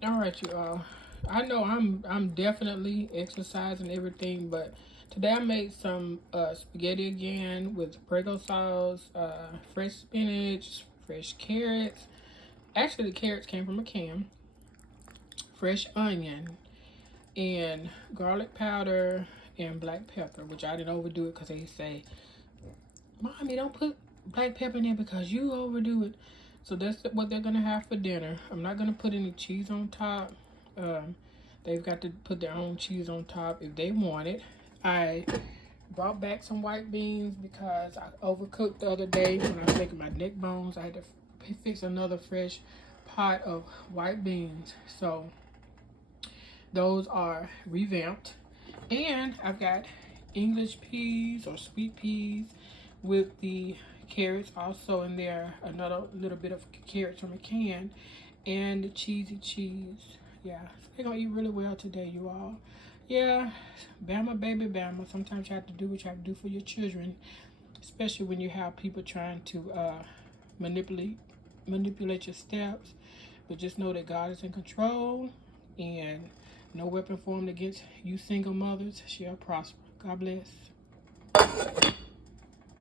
All right, you all. I know I'm definitely exercising everything, but today I made some spaghetti again with Prego sauce, fresh spinach, fresh carrots. Actually, the carrots came from a can. Fresh onion and garlic powder and black pepper, which I didn't overdo it because they say, "Mommy, don't put black pepper in there because you overdo it." So that's what they're gonna have for dinner. I'm not gonna put any cheese on top. Um, they've got to put their own cheese on top if they want it. I brought back some white beans because I overcooked the other day when I was making my neck bones. I had to fix another fresh pot of white beans. So those are revamped. And I've got English peas or sweet peas with the carrots also in there. Another little bit of carrots from a can. And the cheesy cheese. Yeah, so they're gonna eat really well today, you all. Yeah, Bama baby Bama. Sometimes you have to do what you have to do for your children, especially when you have people trying to manipulate manipulate your steps. But just know that God is in control, and no weapon formed against you single mothers shall prosper. God bless.